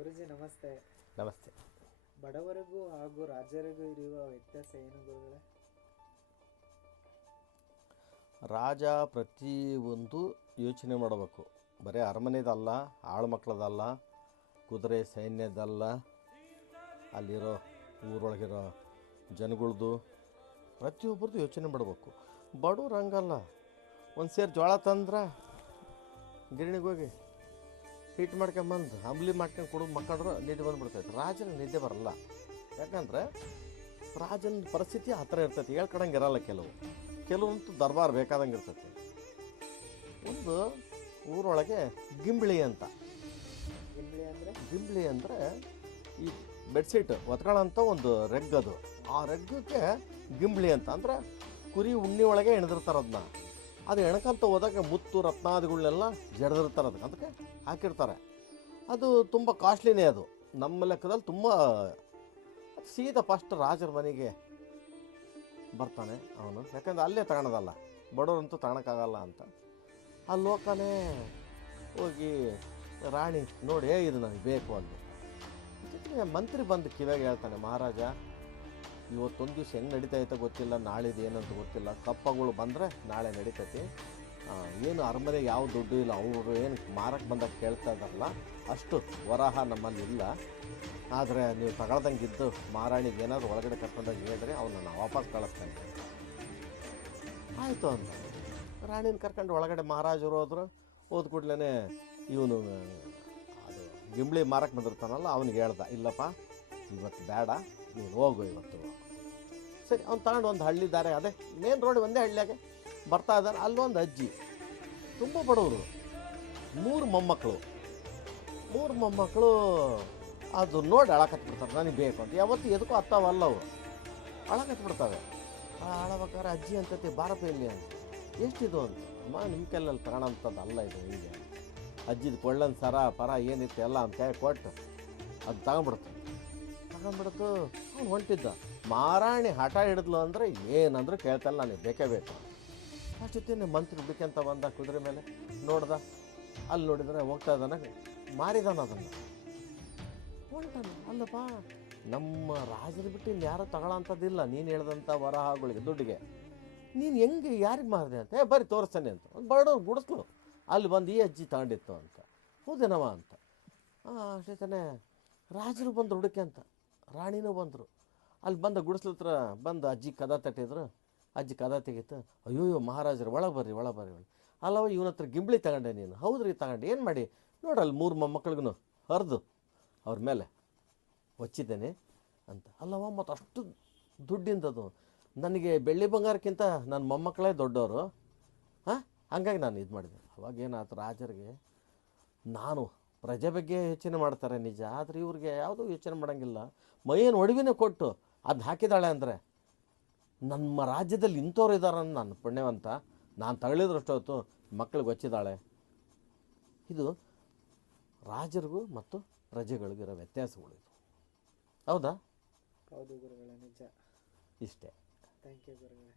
ಗುರುಜಿ ನಮಸ್ತೆ. ನಮಸ್ತೆ. ಬಡವರಿಗೂ ಹಾಗೂ ರಾಜರಿಗೂ ಇರುವ ವ್ಯತ್ಯಾಸ ಏನು ಗುರುಗಳೇ? ರಾಜ ಪ್ರತಿಯೊಂದು ಯೋಚನೆ ಮಾಡಬೇಕು. ಬರೀ ಅರಮನೆದಲ್ಲ, ಆಳ್ಮಕ್ಳದಲ್ಲ, ಕುದುರೆ ಸೈನ್ಯದಲ್ಲ, ಅಲ್ಲಿರೋ ಊರೊಳಗಿರೋ ಜನಗಳ್ದು ಪ್ರತಿಯೊಬ್ಬರದು ಯೋಚನೆ ಮಾಡಬೇಕು. ಬಡವ್ರು ಹಂಗಲ್ಲ. ಒಂದು ಸೇರು ಜೋಳ ತಂದ್ರೆ ಗಿರಣಿಗೆ ಹೋಗಿ ಹೀಟ್ ಮಾಡ್ಕೊಂಬಂದು ಅಂಬ್ಲಿ ಮಾಡ್ಕೊಂಡು ಕೊಡೋದು ಮಕ್ಕಳು ನಿದ್ದೆ ಬಂದುಬಿಡ್ತೈತೆ. ರಾಜನ ನಿದ್ದೆ ಬರಲ್ಲ. ಯಾಕಂದರೆ ರಾಜನ ಪರಿಸ್ಥಿತಿ ಆ ಥರ ಇರ್ತೈತಿ. ಹೇಳ್ಕೊಳಂಗೆ ಇರಲ್ಲ. ಕೆಲವಂತೂ ದರ್ಬಾರ್ ಬೇಕಾದಂಗೆ ಇರ್ತೈತಿ. ಒಂದು ಊರೊಳಗೆ ಗಿಂಬ್ಳಿ ಅಂತ. ಗಿಂಬ್ಳಿ ಅಂದರೆ ಈ ಬೆಡ್ಶೀಟ್ ಒತ್ಕೊಳ್ಳೋಂಥ ಒಂದು ರೆಗ್. ಅದು ಆ ರೆಗ್ಗಕ್ಕೆ ಗಿಂಬ್ಳಿ ಅಂತ. ಅಂದ್ರೆ ಕುರಿ ಉಣ್ಣಿ ಒಳಗೆ ಎಣದಿರ್ತಾರೆ. ಅದು ಎಣ್ಕಂತ ಹೋದಾಗ ಮುತ್ತು ರತ್ನಾದಿಗಳನ್ನೆಲ್ಲ ಜಡ್ದಿರ್ತಾರೆ. ಅದಕ್ಕೆ ಹಾಕಿರ್ತಾರೆ. ಅದು ತುಂಬ ಕಾಸ್ಟ್ಲಿನೇ. ಅದು ನಮ್ಮ ಲೆಕ್ಕದಲ್ಲಿ ತುಂಬ. ಸೀದಾ ಫಸ್ಟ್ ರಾಜರ ಮನೆಗೆ ಬರ್ತಾನೆ ಅವನು. ಯಾಕಂದ್ರೆ ಅಲ್ಲೇ ತಗೊಳೋದಲ್ಲ, ಬಡವ್ರಂತೂ ತಗೊಳಕ್ಕಾಗಲ್ಲ ಅಂತ. ಅಲ್ಲಿ ಹೋಗ್ತಾನೆ. ಹೋಗಿ ರಾಣಿ ನೋಡಿ ಇದು ನನಗೆ ಬೇಕು ಅಂದು. ಜೊತೆಗೆ ಮಂತ್ರಿ ಬಂದು ಕಿವಿಯಾಗಿ ಹೇಳ್ತಾನೆ, ಮಹಾರಾಜ ಇವತ್ತೊಂದು ದಿವಸ ಹೆಂಗೆ ನಡೀತೈತೆ ಗೊತ್ತಿಲ್ಲ, ನಾಳಿದ್ದು ಏನಂತ ಗೊತ್ತಿಲ್ಲ. ಕಪ್ಪಗಳು ಬಂದರೆ ನಾಳೆ ನಡೀತೈತಿ. ಏನು ಅರಮನೆಗೆ ಯಾವ ದುಡ್ಡು ಇಲ್ಲ. ಅವರು ಏನು ಮಾರಕ್ಕೆ ಬಂದಾಗ ಕೇಳ್ತಾ ಇದ್ದಾರಲ್ಲ, ಅಷ್ಟು ವರಾಹ ನಮ್ಮಲ್ಲಿ ಇಲ್ಲ. ಆದರೆ ನೀವು ತಗೊಳ್ದಂಗಿದ್ದು ಮಹಾರಾಣಿಗೆ ಏನಾದರೂ ಒಳಗಡೆ ಕರ್ಕೊಂಡಾಗ ಹೇಳಿದ್ರೆ ಅವನನ್ನು ವಾಪಸ್ ಕಳಿಸ್ತಾನೆ. ಆಯಿತು ಅಂತ ರಾಣಿನ ಕರ್ಕೊಂಡು ಒಳಗಡೆ ಮಹಾರಾಜರು ಹೋದ್ರು. ಹೋದ ಕೂಡಲೇ ಇವನು ಅದು ಗಿಂಬ್ಳಿ ಮಾರಕ್ಕೆ ಬಂದಿರ್ತಾನಲ್ಲ, ಅವನಿಗೆ ಹೇಳ್ದ, ಇಲ್ಲಪ್ಪ ಇವತ್ತು ಬೇಡ, ನೀನು ಹೋಗು ಇವತ್ತು. ಸರಿ, ಅವ್ನು ತಗೊಂಡು ಒಂದು ಹಳ್ಳಿ ದಾರೆ, ಅದೇ ಮೇನ್ ರೋಡ್ ಒಂದೇ ಹಳ್ಳಿಯಾಗೆ ಬರ್ತಾ ಇದ್ದಾರೆ. ಅಲ್ಲೊಂದು ಅಜ್ಜಿ, ತುಂಬ ಬಡವರು, 3 ಮೊಮ್ಮಕ್ಕಳು. ಅದು ನೋಡಿ ಅಳಕತ್ಬಿಡ್ತಾರೆ, ನನಗೆ ಬೇಕು ಅಂತ. ಯಾವತ್ತು ಎದಕ್ಕೂ ಅತ್ತಾವಲ್ಲ ಅವು, ಅಳಕತ್ಬಿಡ್ತವೆ. ಅಳಬೇಕಾದ್ರೆ ಅಜ್ಜಿ ಅಂತೈತಿ, ಬಾರಪ್ಪ ಇಲ್ಲಿ ಅಂತ. ಎಷ್ಟಿದು ಅಂತ. ಅಮ್ಮ ನಿಮ್ಮ ಕೈಲಲ್ಲಿ ತಗೊಳ್ಳೋಂಥದ್ದು ಅಲ್ಲ ಇದು. ಹೀಗೆ ಅಜ್ಜಿದು ಕೊಳ್ಳನ್ ಸರ ಪರ ಏನಿತ್ತು ಎಲ್ಲ ಅವ್ನ ಕೈ ಕೊಟ್ಟು ಅದು ತಗೊಂಡ್ಬಿಡ್ತು. ಅವ್ನು ಹೊಂಟಿದ್ದ. ಮಹಾರಾಣಿ ಹಠ ಹಿಡಿದ್ಲು ಅಂದರೆ ಏನಂದ್ರೂ ಕೇಳ್ತಲ್ಲ, ನನಗೆ ಬೇಕೇ ಬೇಕು. ಅಷ್ಟೊತ್ತೇನೆ ಮಂತ್ರಿ ಬಿಡ್ಕಂತ ಬಂದ ಕುದುರೆ ಮೇಲೆ. ನೋಡ್ದ, ಅಲ್ಲಿ ನೋಡಿದ್ರೆ ಹೋಗ್ತಾ ಇದ್ದಾನೆ, ಮಾರಿದಾನ ಅದನ್ನು. ಹೊಂಟಾನ. ಅಲ್ಲಪ್ಪ, ನಮ್ಮ ರಾಜರು ಬಿಟ್ಟು ಇನ್ನು ಯಾರೂ ತಗೊಳ್ಳೋಂಥದ್ದಿಲ್ಲ ನೀನು ಹೇಳ್ದಂಥ ವರಹಗಳಿಗೆ ದುಡ್ಡಿಗೆ. ನೀನು ಹೆಂಗೆ ಯಾರಿಗೆ ಮಾರಿದೆ ಅಂತ. ಬರೀ ತೋರಿಸ್ತಾನೆ ಅಂತ. ಒಂದು ಬಡವ್ರು ಗುಡಿಸ್ಲು ಅಲ್ಲಿ ಬಂದು ಈ ಅಜ್ಜಿ ತಗೊಂಡಿತ್ತು ಅಂತ. ಹೌದೇನವ ಅಂತ. ಅಷ್ಟೇ ರಾಜರು ಬಂದರು ಹುಡುಕೆ ಅಂತ. ರಾಣಿನೂ ಬಂದರು. ಅಲ್ಲಿ ಬಂದ ಗುಡಿಸ್ಲ ಹತ್ರ ಬಂದು ಅಜ್ಜಿ ಕದ ತಟ್ಟಿದ್ರು. ಅಜ್ಜಿ ಕದ ತೆಗೀತು. ಅಯ್ಯೋ ಮಹಾರಾಜರು ಒಳಗೆ ಬರ್ರಿ. ಅಲ್ಲವ ಇವನ ಹತ್ರ ಗಿಂಬ್ಳಿ ತಗೊಂಡೆ ನೀನು? ಹೌದ್ರಿ ತಗೊಂಡೆ. ಏನು ಮಾಡಿ ನೋಡಲ್ಲಿ 3 ಮೊಮ್ಮಕ್ಕಳಿಗೂ ಹರಿದು ಅವ್ರ ಮೇಲೆ ಹೊಚ್ಚಿದ್ದೇನೆ ಅಂತ. ಅಲ್ಲವ ಮತ್ತು ಅಷ್ಟು ದುಡ್ಡಿಂದದು. ನನಗೆ ಬೆಳ್ಳಿ ಬಂಗಾರಕ್ಕಿಂತ ನನ್ನ ಮೊಮ್ಮಕ್ಕಳೇ ದೊಡ್ಡವರು. ಹಂಗಾಗಿ ನಾನು ಇದು ಮಾಡಿದೆ. ಅವಾಗೇನಾಯ್ತು, ರಾಜರಿಗೆ ನಾನು ಪ್ರಜೆ ಬಗ್ಗೆ ಯೋಚನೆ ಮಾಡ್ತಾರೆ ನಿಜ, ಆದರೆ ಇವ್ರಿಗೆ ಯಾವುದೂ ಯೋಚನೆ ಮಾಡೋಂಗಿಲ್ಲ. ಮೈಯನ್ನು ಒಡವಿನೇ ಕೊಟ್ಟು ಅದು ಹಾಕಿದಾಳೆ ಅಂದರೆ ನಮ್ಮ ರಾಜ್ಯದಲ್ಲಿ ಇಂಥವ್ರು ಇದ್ದಾರೆ. ನಾನು ಪುಣ್ಯವಂತ, ನಾನು ತಗೊಳ್ಳಿದ್ರಷ್ಟೊತ್ತು ಮಕ್ಕಳಿಗೆ ಹೊಚ್ಚಿದ್ದಾಳೆ. ಇದು ರಾಜರಿಗೂ ಮತ್ತು ಪ್ರಜೆಗಳಿಗಿರೋ ವ್ಯತ್ಯಾಸಗಳು ಇದು. ಹೌದಾ? ಹೌದು ಗುರುಗಳೇ, ನಿಜ. ಇಷ್ಟೇ. ಥ್ಯಾಂಕ್ ಯು ಗುರುಗಳೇ.